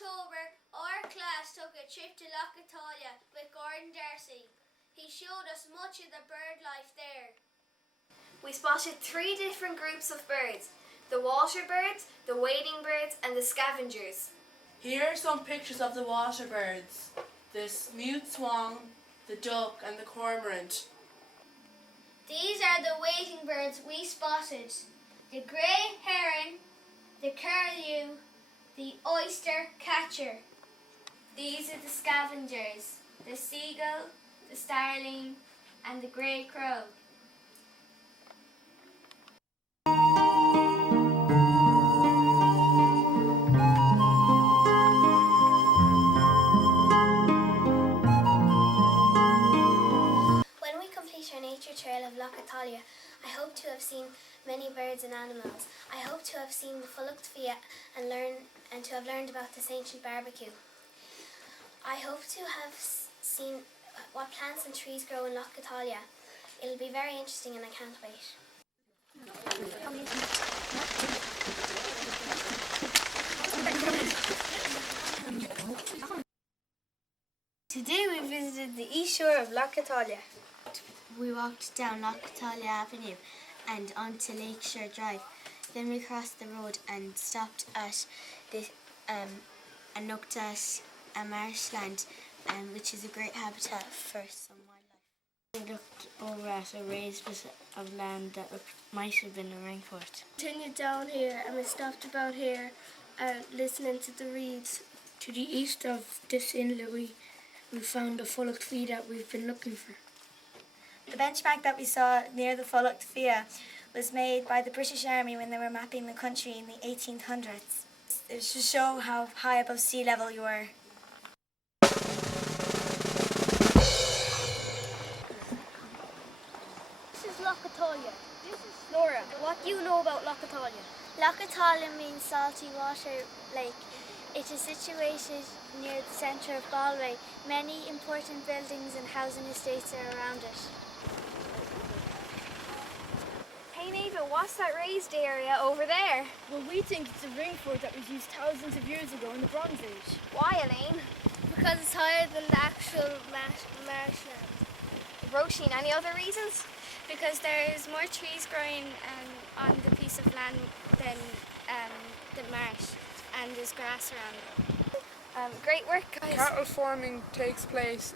October, our class took a trip to Lough Atalia with Gordon Darcy. He showed us much of the bird life there. We spotted 3 different groups of birds: the water birds, the wading birds and the scavengers. Here are some pictures of the water birds: the mute swan, the duck and the cormorant. These are the wading birds we spotted: the grey heron, the curlew, the oyster catcher. These are the scavengers: the seagull, the starling and the grey crow. When we complete our nature trail of Lough Atalia, I hope to have seen many birds and animals. I hope to have seen the Fulucht Fia and to have learned about this ancient barbecue. I hope to have seen what plants and trees grow in Lough Atalia. It'll be very interesting and I can't wait. Today we visited the east shore of Lough Atalia. We walked down Loch Atalia Avenue and onto Lakeshore Drive. Then we crossed the road and stopped at and looked at a marshland, which is a great habitat for some wildlife. We looked over at a raised bit of land that might have been a rainforest. Continued down here and we stopped about here listening to the reeds. To the east of this inlet we found the Fulucht Fia that we've been looking for. The benchmark that we saw near the Fulucht Fia was made by the British Army when they were mapping the country in the 1800s. It was to show how high above sea level you were. This is Lough Atalia. This is Laura. What do you know about Lough Atalia? Lough Atalia means salty water lake. It is situated near the centre of Galway. Many important buildings and housing estates are around it. Hey neighbour, what's that raised area over there? Well, we think it's a rainforest that was used thousands of years ago in the Bronze Age. Why, Elaine? Because it's higher than the actual marshland. Roisin, any other reasons? Because there's more trees growing on the piece of land than the marsh, and there's grass around it. Great work, guys. Cattle farming takes place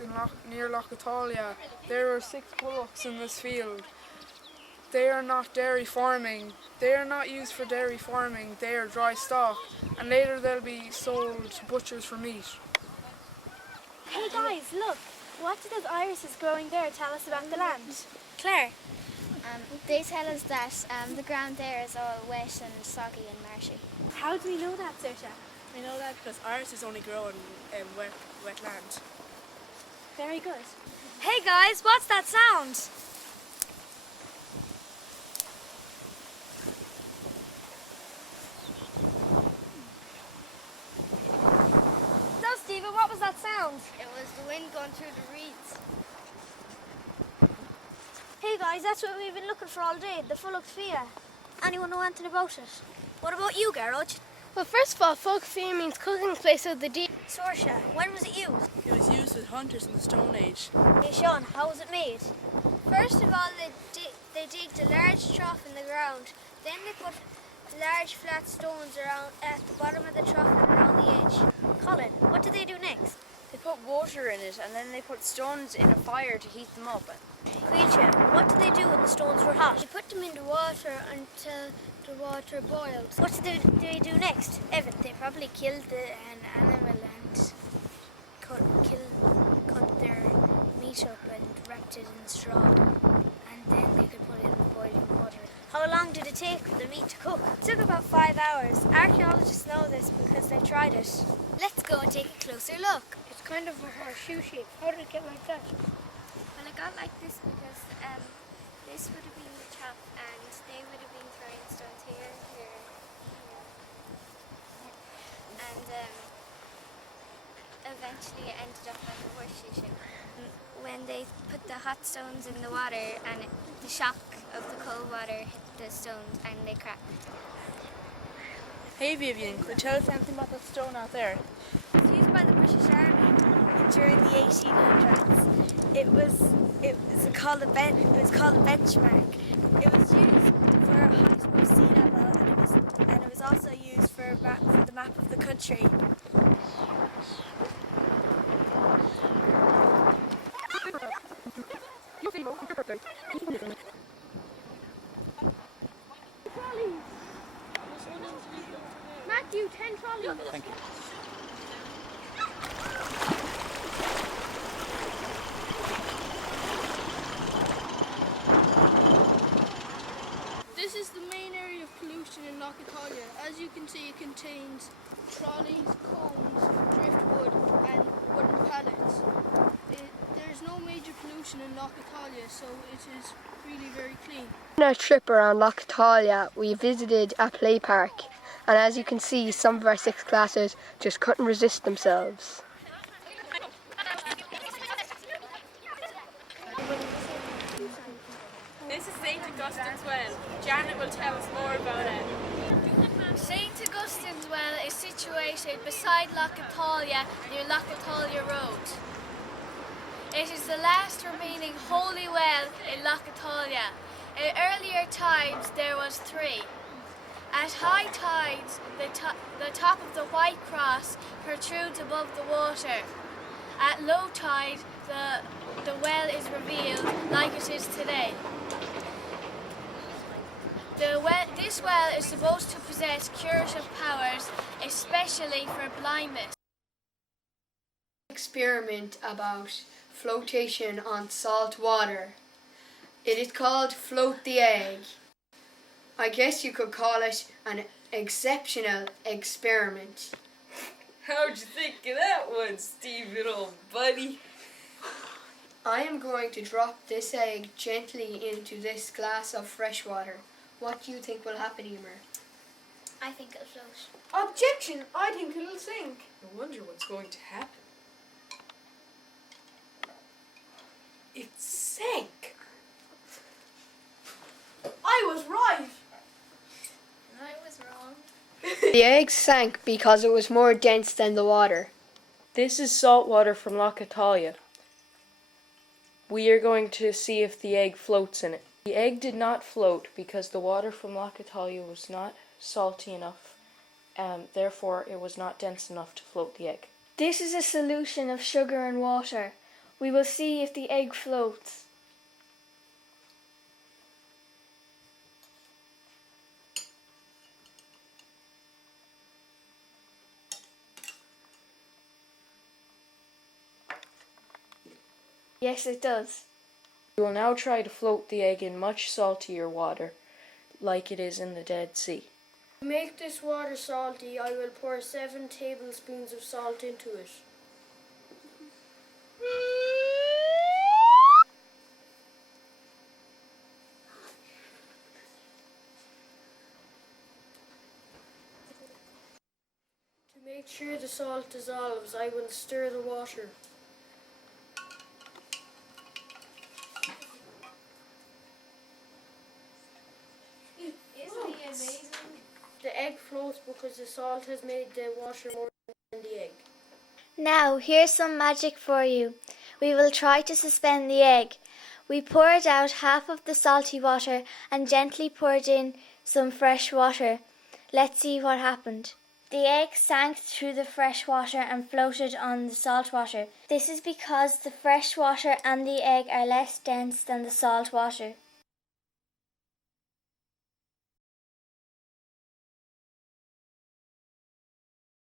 near Lough Atalia. There are 6 bullocks in this field. They are not dairy farming. They are not used for dairy farming. They are dry stock, and later they'll be sold to butchers for meat. Hey guys, look! What do those irises growing there tell us about the land? Claire? They tell us that the ground there is all wet and soggy and marshy. How do we know that, Saoirse? We know that because irises only grow in wet land. Very good. Hey guys, what's that sound? So Stephen, what was that sound? It was the wind going through the reeds. Hey guys, that's what we've been looking for all day, the Fulucht Fia. Anyone know anything about it? What about you, Garage? Well, first of all, Fulucht Fia means cooking place of the deep. Saoirse, when was it used? It was used with hunters in the Stone Age. Hey Sean, how was it made? First of all, they digged a large trough in the ground. Then they put large flat stones around at the bottom of the trough and around the edge. Colin, what did they do next? They put water in it and then they put stones in a fire to heat them up. Quilcha, what did they do when the stones were hot? They put them in the water until the water boiled. What did they do next? Evan? They probably killed an animal and cut their meat up and wrapped it in straw, and then they could put it in the boiling water. How long did it take for the meat to cook? It took about 5 hours. Archaeologists know this because they tried it. Let's go and take a closer look. It's kind of a horseshoe shape. How did it get like that? Well, it got like this because this would have been the top and they would have been throwing stones here, here, here. And eventually it ended up like a horseshoe shape. When they put the hot stones in the water and the shock of the cold water hit the stones and they cracked. Hey Vivian, could you tell us anything about that stone out there? It was used by the British Army during the 1800s. It was called a benchmark. It was used for height above sea level, and it was also used for the map of the country. Matthew, 10 trolleys. Thank you. This is the main area of pollution in Lough Atalia. As you can see, it contains trolleys, cones, driftwood and wooden pallets. There's no major pollution in Lough Atalia, so it is really very clean. On our trip around Lough Atalia, we visited a play park, and as you can see, some of our sixth classers just couldn't resist themselves. This is St. Augustine's Well. Janet will tell us more about it. St. Augustine's Well is situated beside Lough Atalia near Lough Atalia Road. It is the last remaining holy well in Lough Atalia. In earlier times there was 3. At high tides, the top of the White Cross protrudes above the water. At low tide, the well is revealed like it is today. This well is supposed to possess curative powers, especially for blindness. Experiment about flotation on salt water. It is called Float the Egg. I guess you could call it an exceptional experiment. How'd you think of that one, Stephen, old buddy? I am going to drop this egg gently into this glass of fresh water. What do you think will happen, Emer? I think it'll float. Objection! I think it'll sink. I wonder what's going to happen. It sank. I was right. I was wrong. The egg sank because it was more dense than the water. This is salt water from Loch Atalia. We are going to see if the egg floats in it. The egg did not float because the water from Loch Atalia was not salty enough, therefore it was not dense enough to float the egg. This is a solution of sugar and water. We will see if the egg floats. Yes, it does. We will now try to float the egg in much saltier water, like it is in the Dead Sea. To make this water salty, I will pour 7 tablespoons of salt into it. To make sure the salt dissolves, I will stir the water. Isn't he amazing? The egg floats because the salt has made the water more than the egg. Now, here's some magic for you. We will try to suspend the egg. We poured out half of the salty water and gently poured in some fresh water. Let's see what happened. The egg sank through the fresh water and floated on the salt water. This is because the fresh water and the egg are less dense than the salt water.